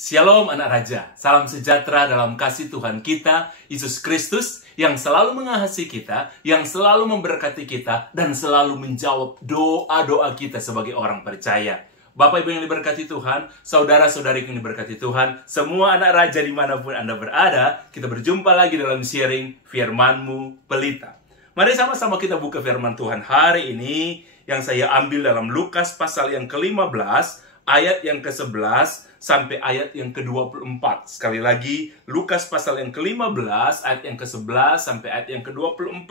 Shalom anak raja, salam sejahtera dalam kasih Tuhan kita, Yesus Kristus, yang selalu mengasihi kita, yang selalu memberkati kita, dan selalu menjawab doa-doa kita sebagai orang percaya. Bapak Ibu yang diberkati Tuhan, saudara-saudari yang diberkati Tuhan, semua anak raja dimanapun Anda berada, kita berjumpa lagi dalam sharing Firman-Mu Pelita. Mari sama-sama kita buka firman Tuhan hari ini, yang saya ambil dalam Lukas pasal yang ke-15, ayat yang ke-11 sampai ayat yang ke-24. Sekali lagi, Lukas pasal yang ke-15, ayat yang ke-11 sampai ayat yang ke-24.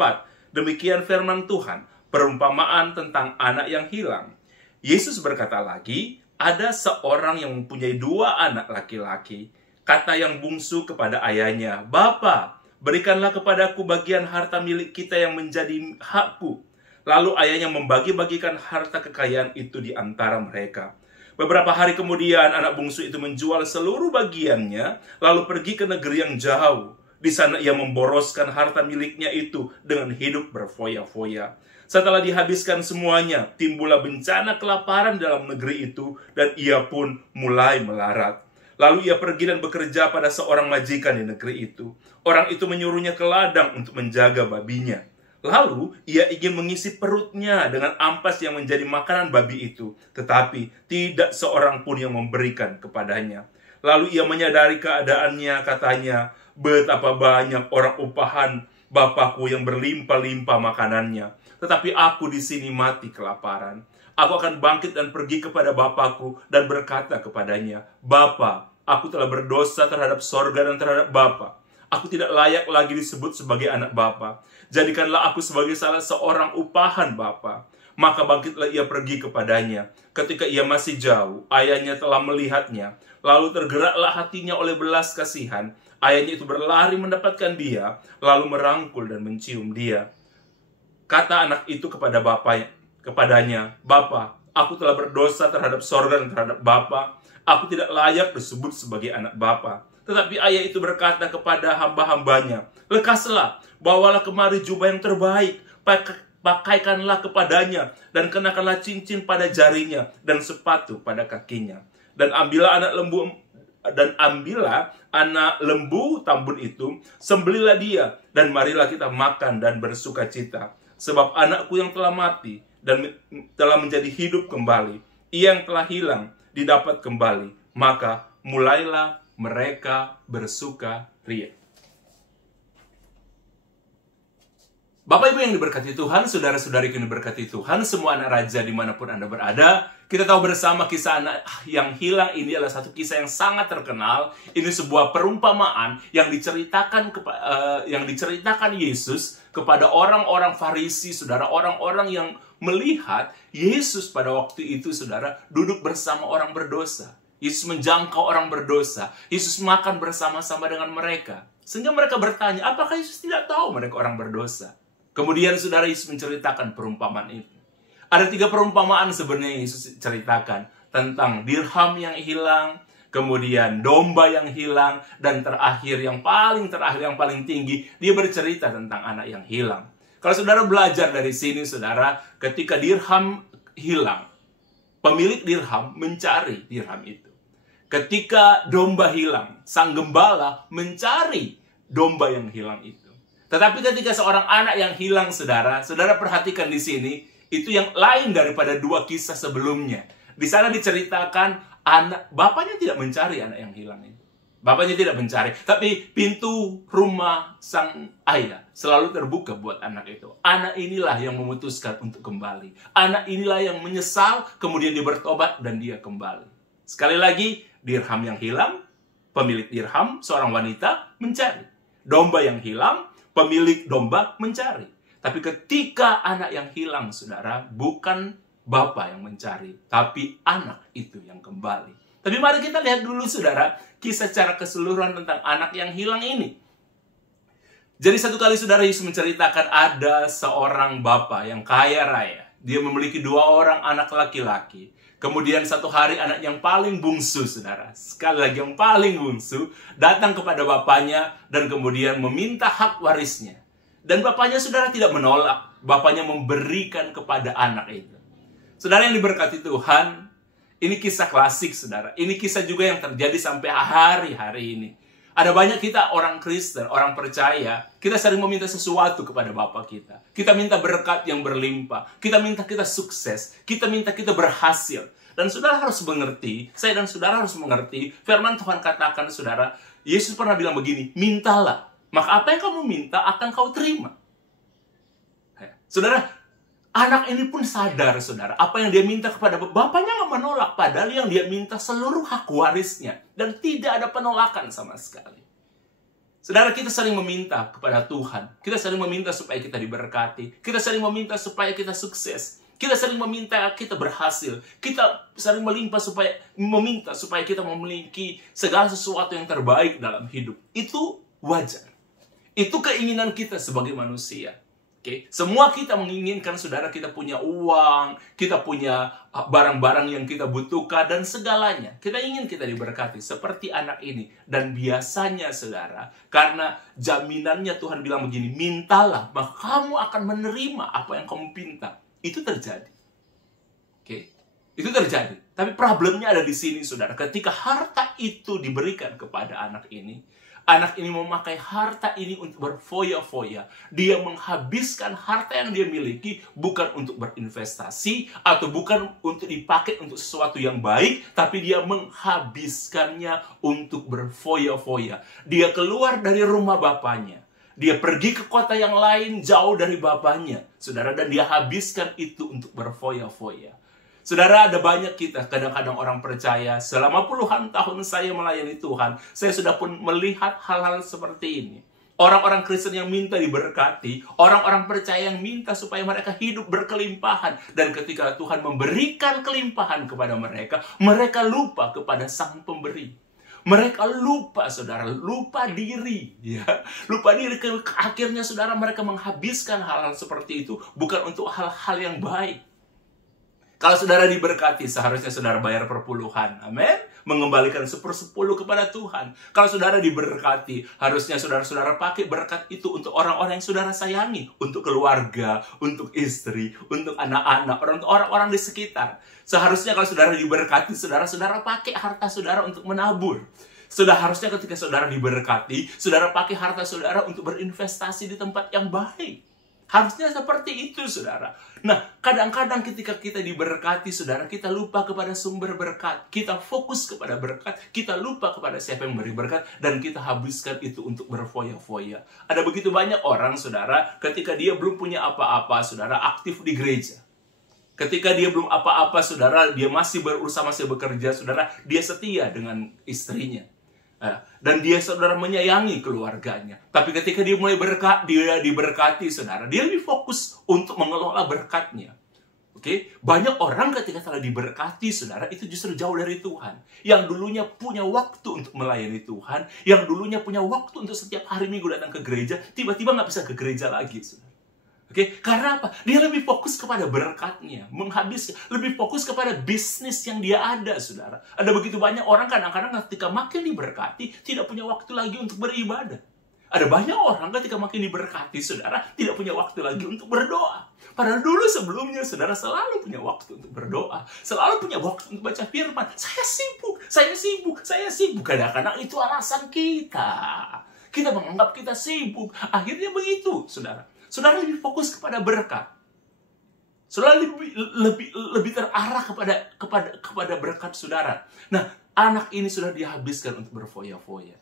Demikian firman Tuhan, perumpamaan tentang anak yang hilang. Yesus berkata lagi, ada seorang yang mempunyai 2 anak laki-laki. Kata yang bungsu kepada ayahnya, "Bapa, berikanlah kepadaku bagian harta milik kita yang menjadi hakku." Lalu ayahnya membagi-bagikan harta kekayaan itu di antara mereka. Beberapa hari kemudian, anak bungsu itu menjual seluruh bagiannya, lalu pergi ke negeri yang jauh. Di sana ia memboroskan harta miliknya itu dengan hidup berfoya-foya. Setelah dihabiskan semuanya, timbullah bencana kelaparan dalam negeri itu, dan ia pun mulai melarat. Lalu ia pergi dan bekerja pada seorang majikan di negeri itu. Orang itu menyuruhnya ke ladang untuk menjaga babinya. Lalu, ia ingin mengisi perutnya dengan ampas yang menjadi makanan babi itu. Tetapi, tidak seorang pun yang memberikan kepadanya. Lalu ia menyadari keadaannya, katanya, "Betapa banyak orang upahan Bapakku yang berlimpah-limpah makanannya. Tetapi aku di sini mati kelaparan. Aku akan bangkit dan pergi kepada Bapakku dan berkata kepadanya, 'Bapa, aku telah berdosa terhadap sorga dan terhadap Bapa. Aku tidak layak lagi disebut sebagai anak Bapa. Jadikanlah aku sebagai salah seorang upahan Bapa.' Maka bangkitlah ia pergi kepadanya. Ketika ia masih jauh, ayahnya telah melihatnya. Lalu tergeraklah hatinya oleh belas kasihan. Ayahnya itu berlari mendapatkan dia, lalu merangkul dan mencium dia. Kata anak itu kepadanya, 'Bapa, aku telah berdosa terhadap sorga dan terhadap Bapa. Aku tidak layak disebut sebagai anak Bapa.' Tetapi ayah itu berkata kepada hamba-hambanya, 'Lekaslah, bawalah kemari jubah yang terbaik, pakaikanlah kepadanya, dan kenakanlah cincin pada jarinya, dan sepatu pada kakinya. Dan ambillah anak lembu tambun itu, sembelilah dia, dan marilah kita makan dan bersukacita. Sebab anakku yang telah mati, dan telah menjadi hidup kembali. Ia yang telah hilang, didapat kembali. Maka mulailah mereka bersukaria.'" Bapak Ibu yang diberkati Tuhan, saudara-saudari yang diberkati Tuhan, semua anak raja dimanapun Anda berada, kita tahu bersama kisah anak yang hilang ini adalah satu kisah yang sangat terkenal. Ini sebuah perumpamaan yang diceritakan Yesus kepada orang-orang Farisi, saudara, orang-orang yang melihat Yesus pada waktu itu, saudara, duduk bersama orang berdosa. Yesus menjangkau orang berdosa. Yesus makan bersama-sama dengan mereka. Sehingga mereka bertanya, apakah Yesus tidak tahu mereka orang berdosa? Kemudian saudara, Yesus menceritakan perumpamaan itu. Ada 3 perumpamaan sebenarnya Yesus ceritakan. Tentang dirham yang hilang, kemudian domba yang hilang, dan terakhir, yang paling tinggi, dia bercerita tentang anak yang hilang. Kalau saudara belajar dari sini, saudara, ketika dirham hilang, pemilik dirham mencari dirham itu. Ketika domba hilang, sang gembala mencari domba yang hilang itu. Tetapi ketika seorang anak yang hilang, saudara perhatikan di sini, itu yang lain daripada 2 kisah sebelumnya. Di sana diceritakan bapaknya tidak mencari anak yang hilang itu. Bapaknya tidak mencari, tapi pintu rumah sang ayah selalu terbuka buat anak itu. Anak inilah yang memutuskan untuk kembali. Anak inilah yang menyesal, kemudian dia bertobat dan dia kembali. Sekali lagi, dirham yang hilang, pemilik dirham, seorang wanita, mencari. Domba yang hilang, pemilik domba mencari. Tapi ketika anak yang hilang, saudara, bukan bapak yang mencari, tapi anak itu yang kembali. Tapi mari kita lihat dulu, saudara, kisah secara keseluruhan tentang anak yang hilang ini. Jadi satu kali, saudara, Yesus menceritakan ada seorang bapak yang kaya raya. Dia memiliki 2 orang anak laki-laki. Kemudian satu hari anak yang paling bungsu, saudara, sekali lagi yang paling bungsu, datang kepada bapaknya dan kemudian meminta hak warisnya. Dan bapaknya, saudara, tidak menolak. Bapaknya memberikan kepada anak itu. Saudara yang diberkati Tuhan, Ini kisah klasik, saudara. Ini kisah juga yang terjadi sampai hari-hari ini. Ada banyak kita orang Kristen, orang percaya, kita sering meminta sesuatu kepada Bapa kita. Kita minta berkat yang berlimpah. Kita minta kita sukses. Kita minta kita berhasil. Dan saudara harus mengerti, saya dan saudara harus mengerti, firman Tuhan katakan, saudara, Yesus pernah bilang begini, mintalah, maka apa yang kamu minta akan kau terima. Saudara, anak ini pun sadar, saudara, apa yang dia minta kepada bapaknya nggak menolak, padahal yang dia minta seluruh hak warisnya, dan tidak ada penolakan sama sekali. Saudara, kita sering meminta kepada Tuhan, kita sering meminta supaya kita diberkati, kita sering meminta supaya kita sukses, kita sering meminta kita berhasil, kita sering meminta supaya kita memiliki segala sesuatu yang terbaik dalam hidup. Itu wajar, itu keinginan kita sebagai manusia. Semua kita menginginkan, saudara, kita punya uang, kita punya barang-barang yang kita butuhkan, dan segalanya. Kita ingin kita diberkati, seperti anak ini. Dan biasanya, saudara, karena jaminannya Tuhan bilang begini, mintalah, maka kamu akan menerima apa yang kamu minta. Itu terjadi. Itu terjadi. Tapi problemnya ada di sini, saudara. Ketika harta itu diberikan kepada anak ini memakai harta ini untuk berfoya-foya. Dia menghabiskan harta yang dia miliki bukan untuk berinvestasi atau bukan untuk dipakai untuk sesuatu yang baik, tapi dia menghabiskannya untuk berfoya-foya. Dia keluar dari rumah bapaknya. Dia pergi ke kota yang lain jauh dari bapaknya, saudara, dan dia habiskan itu untuk berfoya-foya. Saudara, ada banyak kita, kadang-kadang orang percaya, selama puluhan tahun saya melayani Tuhan, saya sudah pun melihat hal-hal seperti ini. Orang-orang Kristen yang minta diberkati, orang-orang percaya yang minta supaya mereka hidup berkelimpahan. Dan ketika Tuhan memberikan kelimpahan kepada mereka, mereka lupa kepada Sang Pemberi. Mereka lupa, saudara, lupa diri. Ya. Lupa diri, akhirnya saudara mereka menghabiskan hal-hal seperti itu, bukan untuk hal-hal yang baik. Kalau saudara diberkati, seharusnya saudara bayar perpuluhan. Amin. Mengembalikan 1/10 kepada Tuhan. Kalau saudara diberkati, harusnya saudara-saudara pakai berkat itu untuk orang-orang yang saudara sayangi. Untuk keluarga, untuk istri, untuk anak-anak, orang-orang di sekitar. Seharusnya kalau saudara diberkati, saudara-saudara pakai harta saudara untuk menabur. Sudah harusnya ketika saudara diberkati, saudara pakai harta saudara untuk berinvestasi di tempat yang baik. Harusnya seperti itu, saudara. Nah, kadang-kadang ketika kita diberkati, saudara, kita lupa kepada sumber berkat. Kita fokus kepada berkat, kita lupa kepada siapa yang memberi berkat, dan kita habiskan itu untuk berfoya-foya. Ada begitu banyak orang, saudara, ketika dia belum punya apa-apa, saudara, aktif di gereja. Ketika dia belum apa-apa, saudara, dia masih berusaha, masih bekerja, saudara, dia setia dengan istrinya. Dan dia, saudara, menyayangi keluarganya. Tapi ketika dia mulai dia diberkati, saudara, dia lebih fokus untuk mengelola berkatnya. Banyak orang ketika telah diberkati, saudara, itu justru jauh dari Tuhan. Yang dulunya punya waktu untuk melayani Tuhan, yang dulunya punya waktu untuk setiap hari Minggu datang ke gereja, tiba-tiba nggak bisa ke gereja lagi, saudara. Karena apa? Dia lebih fokus kepada berkatnya, menghabiskan, lebih fokus kepada bisnis yang dia ada, saudara. Ada begitu banyak orang kadang-kadang ketika makin diberkati, tidak punya waktu lagi untuk beribadah. Ada banyak orang ketika makin diberkati, saudara, tidak punya waktu lagi untuk berdoa. Padahal dulu sebelumnya, saudara, selalu punya waktu untuk berdoa. Selalu punya waktu untuk baca firman. Saya sibuk. Kadang-kadang itu alasan kita. Kita menganggap kita sibuk. Akhirnya begitu, saudara. Saudara lebih fokus kepada berkat. Saudara lebih terarah kepada berkat saudara. Nah, anak ini sudah dihabiskan untuk berfoya-foya.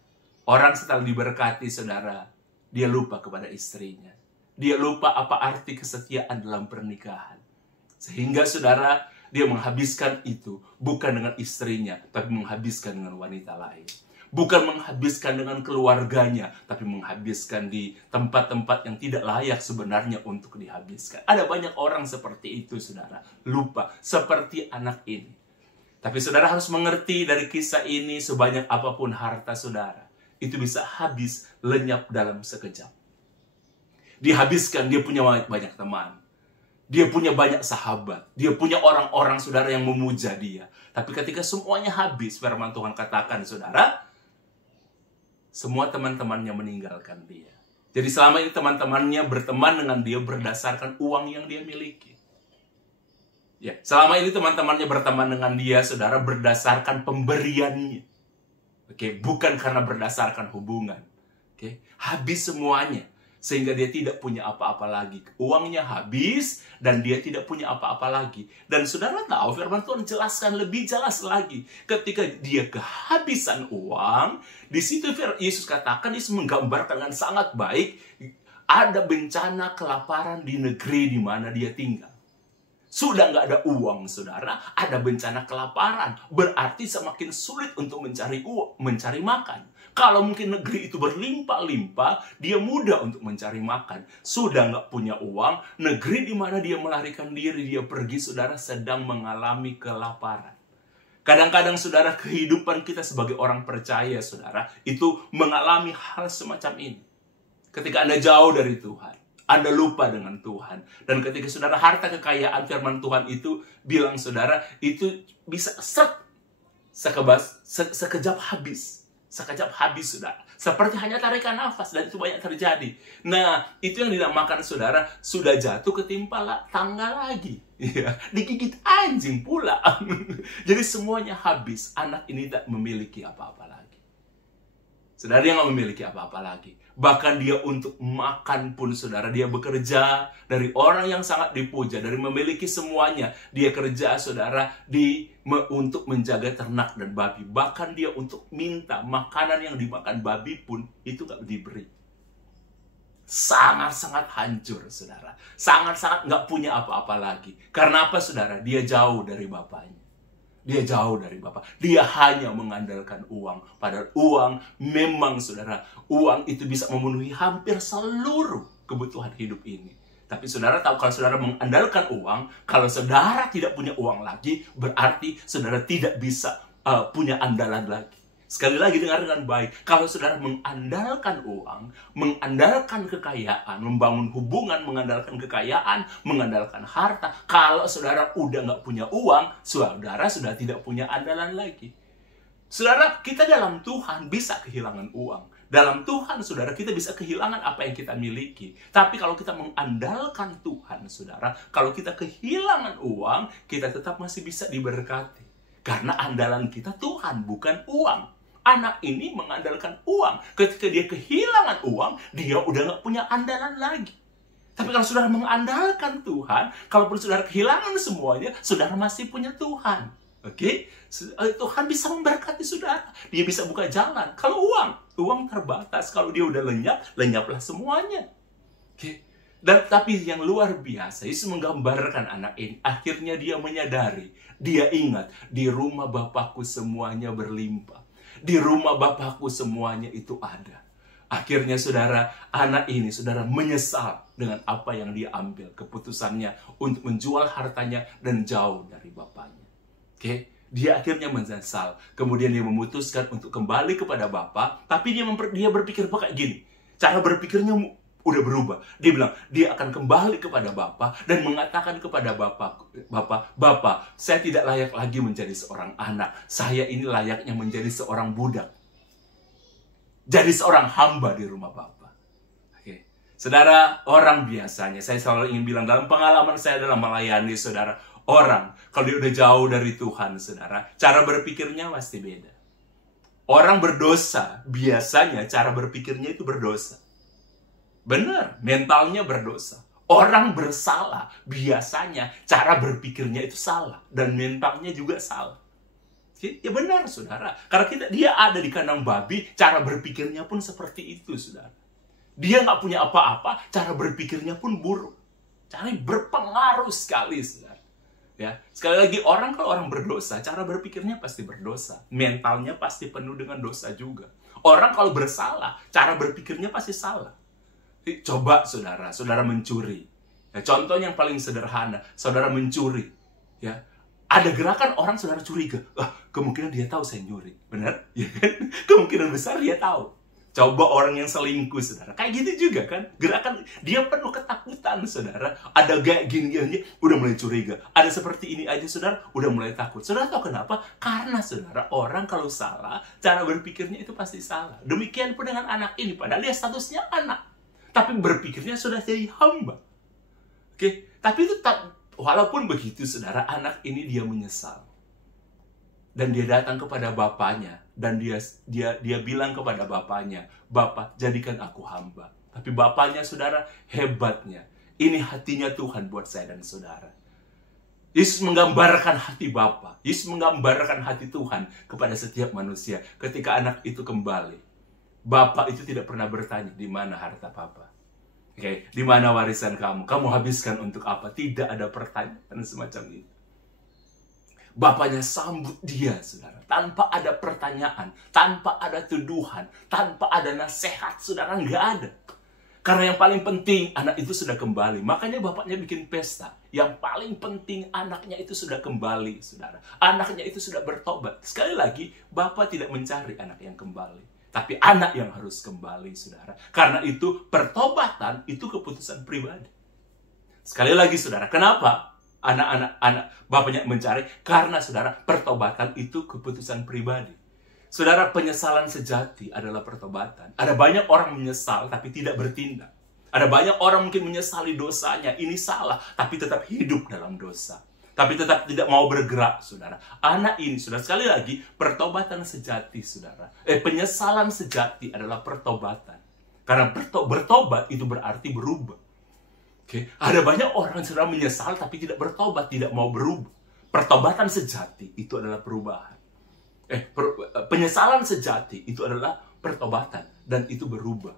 Orang setelah diberkati, saudara, dia lupa kepada istrinya. Dia lupa apa arti kesetiaan dalam pernikahan. Sehingga, saudara, dia menghabiskan itu bukan dengan istrinya, tapi menghabiskan dengan wanita lain. Bukan menghabiskan dengan keluarganya, tapi menghabiskan di tempat-tempat yang tidak layak sebenarnya untuk dihabiskan. Ada banyak orang seperti itu, saudara. Lupa, seperti anak ini. Tapi saudara harus mengerti dari kisah ini, sebanyak apapun harta saudara, itu bisa habis, lenyap dalam sekejap. Dihabiskan, dia punya banyak teman. Dia punya banyak sahabat. Dia punya orang-orang, saudara, yang memuja dia. Tapi ketika semuanya habis, firman Tuhan katakan, saudara, semua teman-temannya meninggalkan dia. Jadi selama ini teman-temannya berteman dengan dia berdasarkan uang yang dia miliki. Ya, selama ini teman-temannya berteman dengan dia, saudara, berdasarkan pemberiannya. Oke, bukan karena berdasarkan hubungan. Oke, habis semuanya. Sehingga dia tidak punya apa-apa lagi. Uangnya habis dan dia tidak punya apa-apa lagi. Dan saudara tahu, firman Tuhan jelaskan lebih jelas lagi. Ketika dia kehabisan uang, di situ Yesus katakan, Yesus menggambarkan dengan sangat baik, ada bencana kelaparan di negeri di mana dia tinggal. Sudah nggak ada uang, saudara, ada bencana kelaparan. Berarti semakin sulit untuk mencari uang, mencari makan. Kalau mungkin negeri itu berlimpah-limpah, dia mudah untuk mencari makan. Sudah nggak punya uang, negeri di mana dia melarikan diri, dia pergi, saudara, sedang mengalami kelaparan. Kadang-kadang, saudara, kehidupan kita sebagai orang percaya, saudara, itu mengalami hal semacam ini. Ketika Anda jauh dari Tuhan, Anda lupa dengan Tuhan. Dan ketika saudara harta kekayaan firman Tuhan itu bilang, saudara, itu bisa sekejap habis. Sekejap habis, saudara. Seperti hanya tarikan nafas, dan itu banyak terjadi. Nah, itu yang dinamakan, saudara, sudah jatuh ketimpa tangga lagi. Ya, digigit anjing pula. Jadi semuanya habis. Anak ini tak memiliki apa-apa lagi. Saudara, dia nggak memiliki apa-apa lagi. Bahkan dia untuk makan pun, saudara, dia bekerja dari orang yang sangat dipuja, dari memiliki semuanya. Dia kerja, saudara, untuk menjaga ternak dan babi. Bahkan dia untuk minta makanan yang dimakan babi pun, itu nggak diberi. Sangat-sangat hancur, saudara. Sangat-sangat nggak punya apa-apa lagi. Karena apa, saudara? Dia jauh dari bapaknya. Dia jauh dari Bapa. Dia hanya mengandalkan uang. Padahal uang memang, saudara, uang itu bisa memenuhi hampir seluruh kebutuhan hidup ini. Tapi saudara tahu, kalau saudara mengandalkan uang, kalau saudara tidak punya uang lagi, berarti saudara tidak bisa punya andalan lagi. Sekali lagi, dengar dengan baik. Kalau saudara mengandalkan uang, mengandalkan kekayaan, membangun hubungan, mengandalkan kekayaan, mengandalkan harta. Kalau saudara udah nggak punya uang, saudara sudah tidak punya andalan lagi. Saudara, kita dalam Tuhan bisa kehilangan uang. Dalam Tuhan, saudara, kita bisa kehilangan apa yang kita miliki. Tapi kalau kita mengandalkan Tuhan, saudara, kalau kita kehilangan uang, kita tetap masih bisa diberkati. Karena andalan kita Tuhan, bukan uang. Anak ini mengandalkan uang. Ketika dia kehilangan uang, dia udah nggak punya andalan lagi. Tapi kalau saudara mengandalkan Tuhan, kalaupun saudara kehilangan semuanya, saudara masih punya Tuhan. Oke? Tuhan bisa memberkati saudara. Dia bisa buka jalan. Kalau uang terbatas. Kalau dia udah lenyap, lenyaplah semuanya. Oke? Dan tapi yang luar biasa, Yesus menggambarkan anak ini. Akhirnya dia menyadari, dia ingat, di rumah Bapakku semuanya berlimpah. Di rumah Bapakku semuanya itu ada. Akhirnya, saudara, anak ini, saudara, menyesal dengan apa yang dia ambil. Keputusannya untuk menjual hartanya dan jauh dari bapaknya. Oke? Dia akhirnya menyesal. Kemudian dia memutuskan untuk kembali kepada Bapa. Tapi dia berpikir kayak gini. Cara berpikirnya udah berubah. Dia bilang, dia akan kembali kepada Bapa dan mengatakan kepada Bapa, saya tidak layak lagi menjadi seorang anak. Saya ini layaknya menjadi seorang budak. Jadi seorang hamba di rumah Bapa. Oke. Saudara, orang biasanya, saya selalu ingin bilang, dalam pengalaman saya dalam melayani, saudara, orang, kalau dia udah jauh dari Tuhan, saudara, cara berpikirnya pasti beda. Orang berdosa, biasanya cara berpikirnya itu berdosa. Benar, mentalnya berdosa. Orang bersalah, biasanya cara berpikirnya itu salah. Dan mentalnya juga salah. Ya benar, saudara. Karena dia ada di kandang babi, cara berpikirnya pun seperti itu, saudara. Dia nggak punya apa-apa, cara berpikirnya pun buruk. Cara berpengaruh sekali, saudara. Ya, sekali lagi, kalau orang berdosa, cara berpikirnya pasti berdosa. Mentalnya pasti penuh dengan dosa juga. Orang kalau bersalah, cara berpikirnya pasti salah. Coba, saudara mencuri. Ya, contoh yang paling sederhana, saudara mencuri. Ya, ada gerakan orang, saudara curiga. Kemungkinan dia tahu saya nyuri. Benar? Ya kan? Kemungkinan besar dia tahu. Coba orang yang selingkuh, saudara. Kayak gitu juga kan. Gerakan, dia penuh ketakutan, saudara. Ada kayak gini, udah mulai curiga. Ada seperti ini aja, saudara, udah mulai takut. Saudara tahu kenapa? Karena, saudara, orang kalau salah, cara berpikirnya itu pasti salah. Demikian pun dengan anak ini. Padahal dia statusnya anak. Tapi berpikirnya sudah jadi hamba. Oke, tapi itu walaupun begitu, saudara, anak ini dia menyesal. Dan dia datang kepada bapaknya, dan dia bilang kepada bapaknya, "Bapak, jadikan aku hamba." Tapi bapaknya, saudara, hebatnya, ini hatinya Tuhan buat saya dan saudara. Yesus menggambarkan hati Bapa. Yesus menggambarkan hati Tuhan kepada setiap manusia. Ketika anak itu kembali, Bapak itu tidak pernah bertanya, "Di mana harta Papa? Oke, di mana warisan kamu? Kamu habiskan untuk apa?" Tidak ada pertanyaan semacam itu. Bapaknya sambut dia, saudara, tanpa ada pertanyaan, tanpa ada tuduhan, tanpa ada nasihat, saudara, nggak ada. Karena yang paling penting, anak itu sudah kembali. Makanya bapaknya bikin pesta. Yang paling penting, anaknya itu sudah kembali, saudara. Anaknya itu sudah bertobat. Sekali lagi, bapak tidak mencari anak yang kembali. Tapi anak yang harus kembali, saudara. Karena itu, pertobatan itu keputusan pribadi. Sekali lagi, saudara, kenapa anak bapaknya mencari? Karena, saudara, pertobatan itu keputusan pribadi. Saudara, penyesalan sejati adalah pertobatan. Ada banyak orang menyesal tapi tidak bertindak. Ada banyak orang mungkin menyesali dosanya, ini salah, tapi tetap hidup dalam dosa. Tapi tetap tidak mau bergerak, saudara. Anak ini, saudara, sekali lagi, pertobatan sejati, saudara. Penyesalan sejati adalah pertobatan. Karena bertobat itu berarti berubah. Oke, ada banyak orang yang sedang menyesal tapi tidak bertobat, tidak mau berubah. Pertobatan sejati itu adalah perubahan. Penyesalan sejati itu adalah pertobatan dan itu berubah.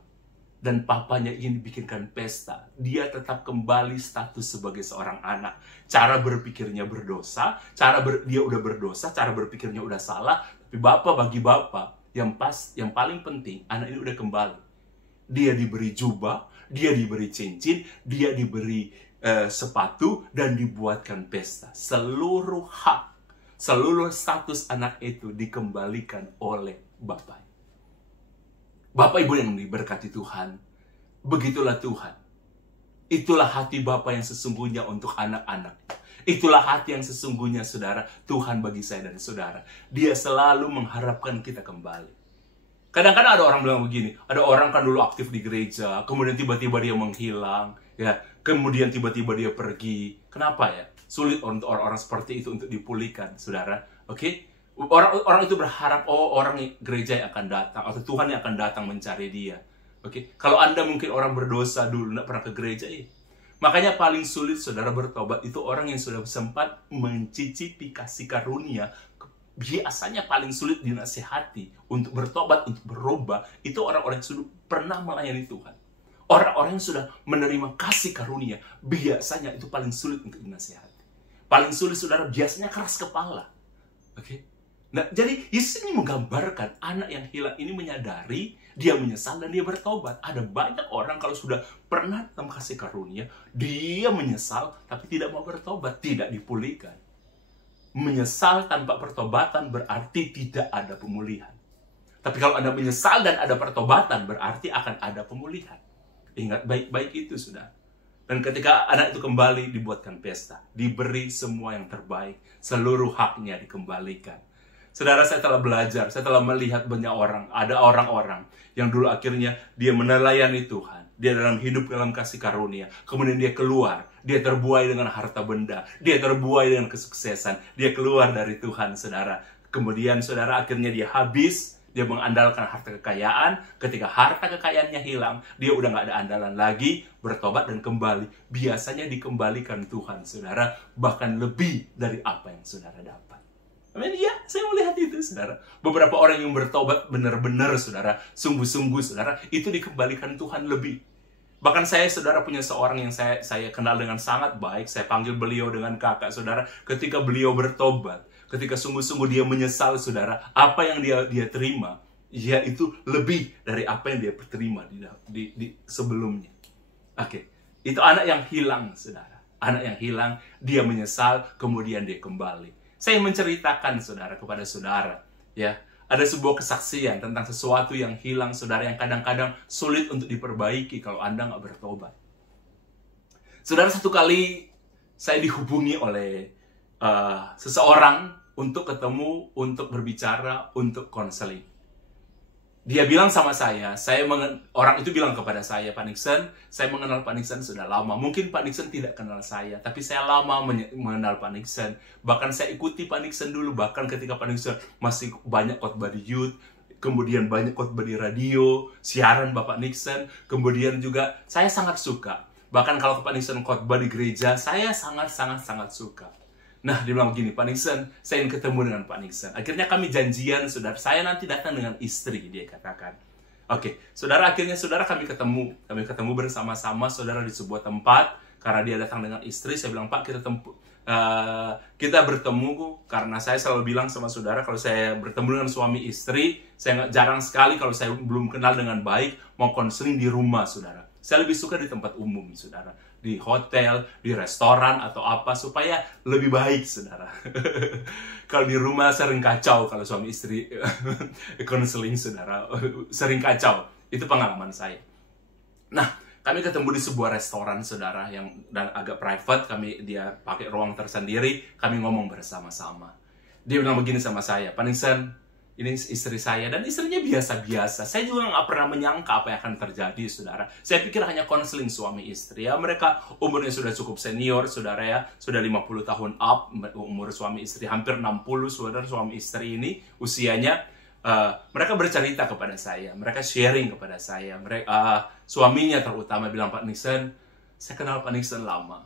Dan papanya ingin bikinkan pesta. Dia tetap kembali status sebagai seorang anak. Cara berpikirnya berdosa, dia udah berdosa, cara berpikirnya udah salah. Tapi bagi bapak yang paling penting, anak ini udah kembali. Dia diberi jubah, dia diberi cincin, dia diberi sepatu, dan dibuatkan pesta. Seluruh hak, seluruh status anak itu dikembalikan oleh Bapak. Bapak Ibu yang diberkati Tuhan, begitulah Tuhan. Itulah hati Bapak yang sesungguhnya untuk anak-anak. Itulah hati yang sesungguhnya, saudara, Tuhan bagi saya dan saudara. Dia selalu mengharapkan kita kembali. Kadang-kadang ada orang bilang begini, ada orang kan dulu aktif di gereja, kemudian tiba-tiba dia menghilang, ya, kemudian tiba-tiba dia pergi. Kenapa ya? Sulit untuk orang-orang seperti itu untuk dipulihkan, saudara. Oke? Orang itu berharap, orang gereja yang akan datang, atau Tuhan yang akan datang mencari dia. Oke? Kalau Anda mungkin orang berdosa dulu, tidak pernah ke gereja, makanya paling sulit, saudara, bertobat itu orang yang sudah sempat mencicipi kasih karunia. Biasanya paling sulit dinasihati untuk bertobat, untuk berubah, itu orang-orang yang sudah pernah melayani Tuhan. Orang-orang yang sudah menerima kasih karunia, biasanya itu paling sulit untuk dinasihati. Paling sulit, saudara, biasanya keras kepala. Oke? Nah, jadi Yesus ini menggambarkan anak yang hilang ini menyadari, dia menyesal dan dia bertobat. Ada banyak orang kalau sudah pernah dalam kasih karunia, dia menyesal tapi tidak mau bertobat, tidak dipulihkan. Menyesal tanpa pertobatan berarti tidak ada pemulihan. Tapi kalau Anda menyesal dan ada pertobatan, berarti akan ada pemulihan. Ingat baik-baik itu, saudara. Dan ketika anak itu kembali, dibuatkan pesta. Diberi semua yang terbaik. Seluruh haknya dikembalikan. Saudara, saya telah belajar, saya telah melihat banyak orang. Ada orang-orang yang dulu akhirnya dia menelayani Tuhan. Dia hidup dalam kasih karunia. Kemudian dia keluar. Dia terbuai dengan harta benda. Dia terbuai dengan kesuksesan. Dia keluar dari Tuhan, saudara. Kemudian, saudara, akhirnya dia habis. Dia mengandalkan harta kekayaan. Ketika harta kekayaannya hilang, dia udah nggak ada andalan lagi. Bertobat dan kembali. Biasanya dikembalikan Tuhan, saudara. Bahkan lebih dari apa yang saudara dapat. Amin, ya, saya melihat itu, saudara. Beberapa orang yang bertobat benar-benar, saudara, sungguh-sungguh, saudara, itu dikembalikan Tuhan lebih. Bahkan saya, saudara, punya seorang yang saya kenal dengan sangat baik. Saya panggil beliau dengan kakak, saudara. Ketika beliau bertobat, ketika sungguh-sungguh dia menyesal, saudara, apa yang dia terima, ya itu lebih dari apa yang dia terima di sebelumnya. Oke, itu anak yang hilang, saudara. Anak yang hilang, dia menyesal, kemudian dia kembali. Saya menceritakan, saudara, kepada saudara, ya, ada sebuah kesaksian tentang sesuatu yang hilang, saudara, yang kadang-kadang sulit untuk diperbaiki kalau Anda nggak bertobat. Saudara, satu kali saya dihubungi oleh seseorang untuk ketemu, untuk berbicara, untuk konseling. Dia bilang sama saya orang itu bilang kepada saya, Pak Nixon, saya mengenal Pak Nixon sudah lama. Mungkin Pak Nixon tidak kenal saya, tapi saya lama mengenal Pak Nixon. Bahkan saya ikuti Pak Nixon dulu, bahkan ketika Pak Nixon masih banyak khotbah di youth, kemudian banyak khotbah di radio, siaran Bapak Nixon, kemudian juga saya sangat suka. Bahkan kalau Pak Nixon khotbah di gereja, saya sangat suka. Nah, dia bilang begini, Pak Nixon, saya ingin ketemu dengan Pak Nixon. Akhirnya kami janjian, saudara, saya nanti datang dengan istri, dia katakan. Oke, saudara, akhirnya saudara kami ketemu. Kami ketemu bersama-sama, saudara, di sebuah tempat. Karena dia datang dengan istri, saya bilang, Pak, kita bertemu, karena saya selalu bilang sama saudara, kalau saya bertemu dengan suami istri, saya jarang sekali kalau saya belum kenal dengan baik, mau konseling di rumah, saudara. Saya lebih suka di tempat umum, saudara. Di hotel, di restoran, atau apa, supaya lebih baik, saudara. Kalau di rumah sering kacau, kalau suami istri konseling, saudara. Sering kacau. Itu pengalaman saya. Nah, kami ketemu di sebuah restoran, saudara, dan agak private. Dia pakai ruang tersendiri, kami ngomong bersama-sama. Dia bilang begini sama saya, Pak Nixon, ini istri saya, dan istrinya biasa-biasa. Saya juga nggak pernah menyangka apa yang akan terjadi, saudara. Saya pikir hanya konseling suami istri, ya. Mereka umurnya sudah cukup senior, saudara, ya. Sudah 50 tahun up, umur suami istri. Hampir 60, saudara, suami istri ini usianya. Mereka bercerita kepada saya, mereka sharing kepada saya. Suaminya terutama bilang, Pak Nixon, saya kenal Pak Nixon lama.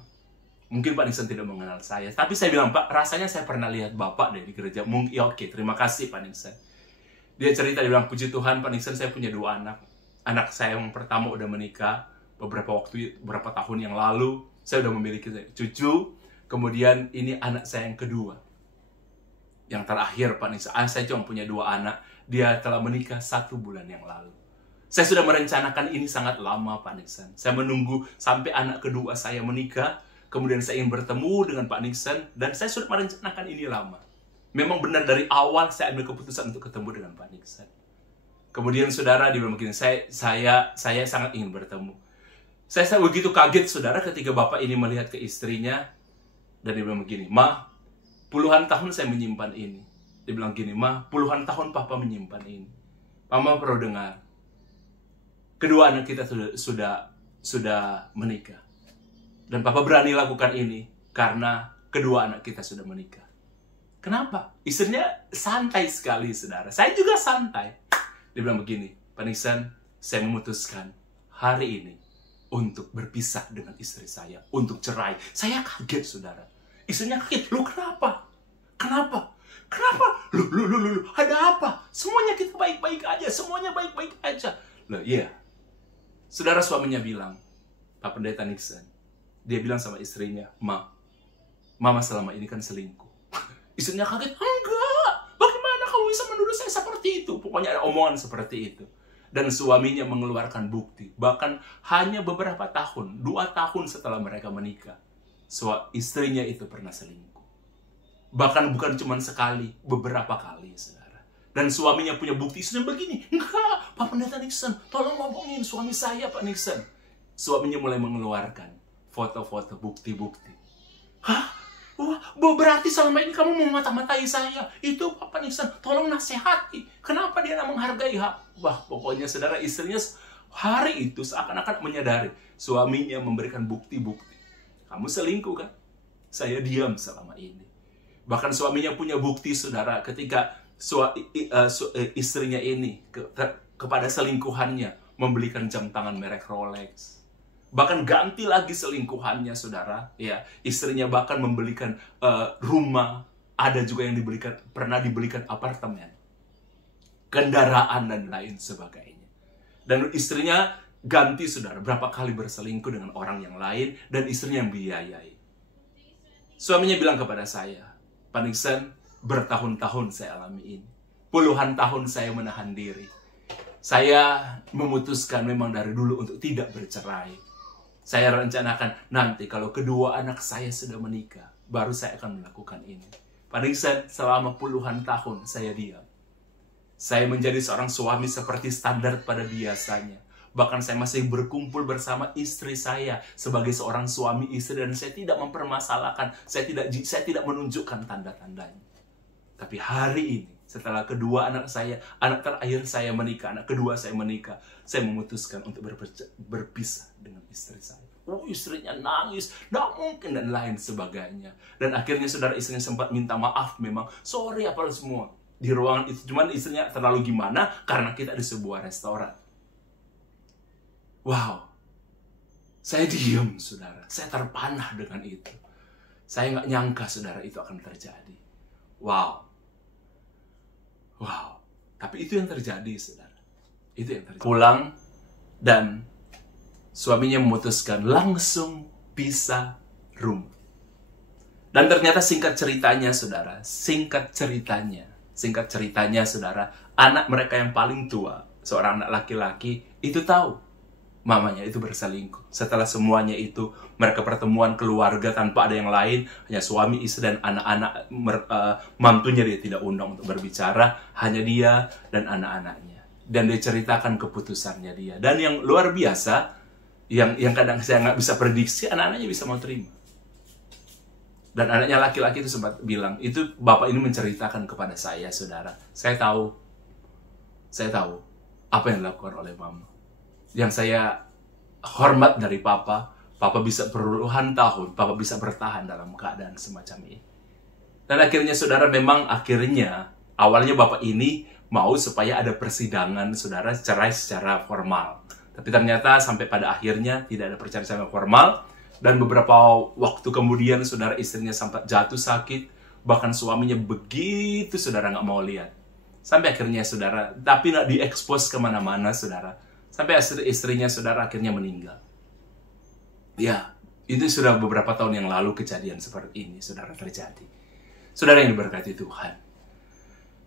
Mungkin Pak Nixon tidak mengenal saya, tapi saya bilang, Pak, rasanya saya pernah lihat Bapak di gereja. Mungkin, ya, oke, terima kasih Pak Nixon. Dia cerita, dia bilang, puji Tuhan Pak Nixon, saya punya 2 anak. Anak saya yang pertama udah menikah beberapa tahun yang lalu. Saya udah memiliki cucu. Kemudian ini anak saya yang kedua. Yang terakhir Pak Nixon, saya cuma punya 2 anak. Dia telah menikah 1 bulan yang lalu. Saya sudah merencanakan ini sangat lama, Pak Nixon. Saya menunggu sampai anak kedua saya menikah. Kemudian saya ingin bertemu dengan Pak Nixon, dan saya sudah merencanakan ini lama. Memang benar dari awal saya ambil keputusan untuk ketemu dengan Pak Nixon. Kemudian saudara, dia bilang begini, saya sangat ingin bertemu. Saya begitu kaget, saudara, ketika Bapak ini melihat ke istrinya, dan dia bilang begini, Ma, puluhan tahun saya menyimpan ini. Dia bilang gini, Ma, puluhan tahun Papa menyimpan ini. Mama perlu dengar, kedua anak kita sudah menikah. Dan Papa berani lakukan ini karena kedua anak kita sudah menikah. Kenapa? Istrinya santai sekali, saudara. Saya juga santai. Dia bilang begini, Pak Nixon, saya memutuskan hari ini untuk berpisah dengan istri saya, untuk cerai. Saya kaget, saudara. Istrinya kaget. Lu kenapa? Kenapa? Lu, ada apa? Semuanya kita baik-baik aja. Semuanya baik-baik aja. Loh, iya. Saudara, suaminya bilang, Pak Pendeta Nixon, dia bilang sama istrinya, Mama selama ini kan selingkuh. Istrinya kaget, enggak, bagaimana kamu bisa menuduh saya seperti itu? Pokoknya ada omongan seperti itu. Dan suaminya mengeluarkan bukti. Bahkan hanya beberapa tahun, 2 tahun setelah mereka menikah, istrinya itu pernah selingkuh. Bahkan bukan cuma sekali, beberapa kali, saudara. Dan suaminya punya bukti, istrinya begini, enggak, Pak Pendeta Nixon, tolong ngomongin suami saya, Pak Nixon. Suaminya mulai mengeluarkan foto-foto, bukti-bukti. Hah? Wah, berarti selama ini kamu memata-matai saya. Itu Pak Nixon, tolong nasihati. Kenapa dia tidak menghargai hak? Wah, pokoknya saudara, istrinya hari itu seakan-akan menyadari. Suaminya memberikan bukti-bukti. Kamu selingkuh kan? Saya diam selama ini. Bahkan suaminya punya bukti, saudara, ketika istrinya ini kepada selingkuhannya membelikan jam tangan merek Rolex. Bahkan ganti lagi selingkuhannya, saudara. Ya, istrinya bahkan membelikan rumah. Ada juga yang pernah dibelikan apartemen, kendaraan, dan lain sebagainya. Dan istrinya ganti, saudara, berapa kali berselingkuh dengan orang yang lain, dan istrinya yang biayai. Suaminya bilang kepada saya, Pak Nixon, bertahun-tahun saya alami ini. Puluhan tahun saya menahan diri. Saya memutuskan memang dari dulu untuk tidak bercerai. Saya rencanakan nanti kalau kedua anak saya sudah menikah, baru saya akan melakukan ini. Pak Nixon, selama puluhan tahun saya diam. Saya menjadi seorang suami seperti standar pada biasanya. Bahkan saya masih berkumpul bersama istri saya sebagai seorang suami istri, dan saya tidak mempermasalahkan, saya tidak menunjukkan tanda-tandanya. Tapi hari ini, setelah kedua anak terakhir saya menikah, anak kedua saya menikah, saya memutuskan untuk berpisah dengan istri saya. Istrinya nangis, nggak mungkin, dan lain sebagainya. Dan akhirnya saudara, istrinya sempat minta maaf memang, sorry apa semua. Di ruangan itu, cuman istrinya terlalu gimana, karena kita di sebuah restoran. Wow. Saya diam, saudara. Saya terpanah dengan itu. Saya nggak nyangka, saudara, itu akan terjadi. Wow. Wow. Tapi itu yang terjadi, saudara. Itu yang terjadi. Pulang, dan suaminya memutuskan langsung pisah rumah. Dan ternyata singkat ceritanya, saudara, saudara, anak mereka yang paling tua, seorang anak laki-laki, itu tahu mamanya itu berselingkuh. Setelah semuanya itu, mereka pertemuan keluarga tanpa ada yang lain, hanya suami, istri, dan anak-anak, mantunya dia tidak undang untuk berbicara, hanya dia dan anak-anaknya. Dan dia ceritakan keputusannya dia. Dan yang luar biasa, yang kadang saya nggak bisa prediksi, anak-anaknya bisa mau terima. Dan anaknya laki-laki itu sempat bilang, itu bapak ini menceritakan kepada saya, saudara. Saya tahu apa yang dilakukan oleh mama. Yang saya hormat dari papa bisa puluhan tahun, papa bisa bertahan dalam keadaan semacam ini. Dan akhirnya, saudara, memang awalnya bapak ini mau supaya ada persidangan, saudara, cerai secara formal. Tapi ternyata sampai pada akhirnya tidak ada perceraian secara formal. Dan beberapa waktu kemudian, saudara, istrinya sempat jatuh sakit. Bahkan suaminya begitu, saudara, nggak mau lihat. Sampai akhirnya, saudara, tapi nggak diekspos kemana-mana, saudara. Sampai istrinya, saudara, akhirnya meninggal. Ya, itu sudah beberapa tahun yang lalu kejadian seperti ini, saudara, terjadi. Saudara yang diberkati Tuhan.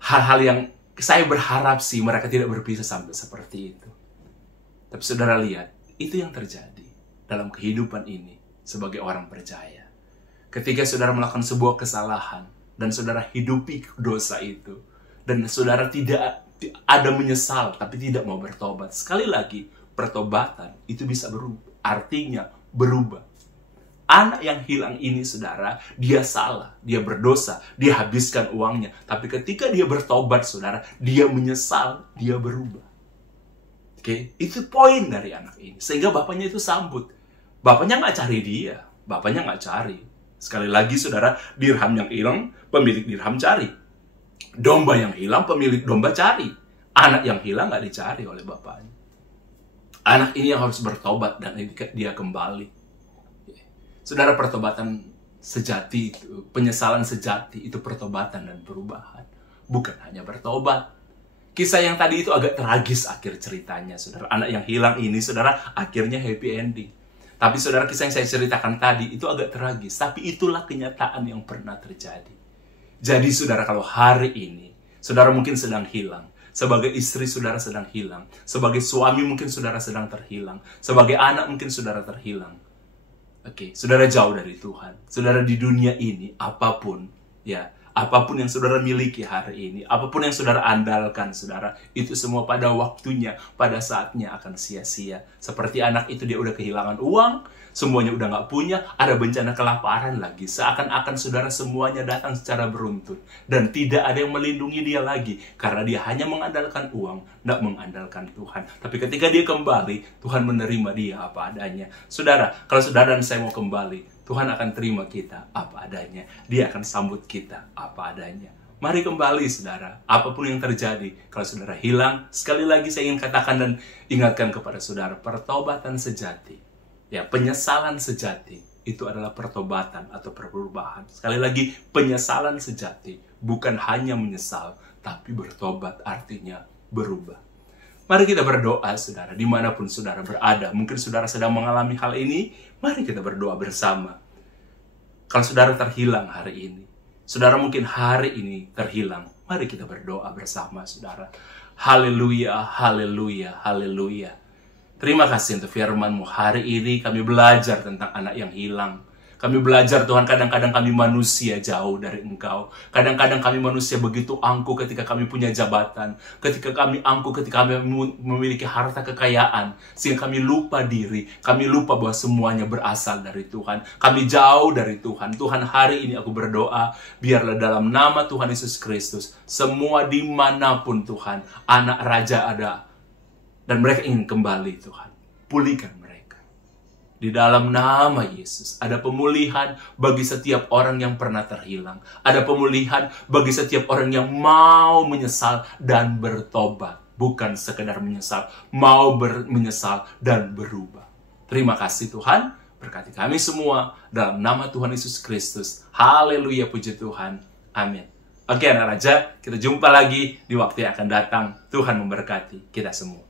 Hal-hal yang saya berharap sih mereka tidak berpisah sampai seperti itu. Tapi saudara lihat, itu yang terjadi dalam kehidupan ini sebagai orang percaya. Ketika saudara melakukan sebuah kesalahan, dan saudara hidupi dosa itu, dan saudara tidak ada menyesal, tapi tidak mau bertobat. Sekali lagi, pertobatan itu bisa berubah. Artinya, berubah. Anak yang hilang ini, saudara, dia salah, dia berdosa, dia habiskan uangnya. Tapi ketika dia bertobat, saudara, dia menyesal, dia berubah. Oke, itu poin dari anak ini. Sehingga bapaknya itu sambut. Bapaknya nggak cari dia. Bapaknya nggak cari. Sekali lagi, saudara, dirham yang hilang, pemilik dirham cari. Domba yang hilang, pemilik domba cari. Anak yang hilang nggak dicari oleh bapaknya. Anak ini yang harus bertobat dan dia kembali. Saudara, pertobatan sejati itu, penyesalan sejati itu pertobatan dan perubahan. Bukan hanya bertobat. Kisah yang tadi itu agak tragis akhir ceritanya, saudara. Anak yang hilang ini, saudara, akhirnya happy ending. Tapi saudara, kisah yang saya ceritakan tadi itu agak tragis. Tapi itulah kenyataan yang pernah terjadi. Jadi saudara, kalau hari ini, saudara mungkin sedang hilang. Sebagai istri, saudara sedang hilang. Sebagai suami, mungkin saudara sedang terhilang. Sebagai anak, mungkin saudara terhilang. Oke, saudara jauh dari Tuhan. Saudara di dunia ini, apapun yang saudara miliki hari ini, apapun yang saudara andalkan, saudara, itu semua pada waktunya, pada saatnya akan sia-sia. Seperti anak itu, dia udah kehilangan uang, semuanya udah nggak punya, ada bencana kelaparan lagi. Seakan-akan, saudara, semuanya datang secara beruntun. Dan tidak ada yang melindungi dia lagi, karena dia hanya mengandalkan uang, nggak mengandalkan Tuhan. Tapi ketika dia kembali, Tuhan menerima dia apa adanya. Saudara, kalau saudara dan saya mau kembali, Tuhan akan terima kita apa adanya. Dia akan sambut kita apa adanya. Mari kembali, saudara. Apapun yang terjadi, kalau saudara hilang, sekali lagi saya ingin katakan dan ingatkan kepada saudara, pertobatan sejati, penyesalan sejati, itu adalah pertobatan atau perubahan. Sekali lagi, penyesalan sejati bukan hanya menyesal, tapi bertobat artinya berubah. Mari kita berdoa, saudara, dimanapun saudara berada. Mungkin saudara sedang mengalami hal ini, mari kita berdoa bersama. Kalau saudara terhilang hari ini, saudara mungkin hari ini terhilang, mari kita berdoa bersama, saudara. Haleluya, haleluya, haleluya. Terima kasih untuk firman-Mu. Hari ini kami belajar tentang anak yang hilang. Kami belajar Tuhan, kadang-kadang kami manusia jauh dari Engkau. Kadang-kadang kami manusia begitu angkuh ketika kami punya jabatan. Ketika kami angkuh, ketika kami memiliki harta kekayaan. Sehingga kami lupa diri. Kami lupa bahwa semuanya berasal dari Tuhan. Kami jauh dari Tuhan. Tuhan, hari ini aku berdoa, biarlah dalam nama Tuhan Yesus Kristus, semua dimanapun Tuhan, anak raja ada, dan mereka ingin kembali Tuhan. Pulihkan mereka. Di dalam nama Yesus, ada pemulihan bagi setiap orang yang pernah terhilang. Ada pemulihan bagi setiap orang yang mau menyesal dan bertobat. Bukan sekedar menyesal, mau menyesal dan berubah. Terima kasih Tuhan, berkati kami semua dalam nama Tuhan Yesus Kristus. Haleluya, puji Tuhan. Amin. Oke anak raja, kita jumpa lagi di waktu yang akan datang. Tuhan memberkati kita semua.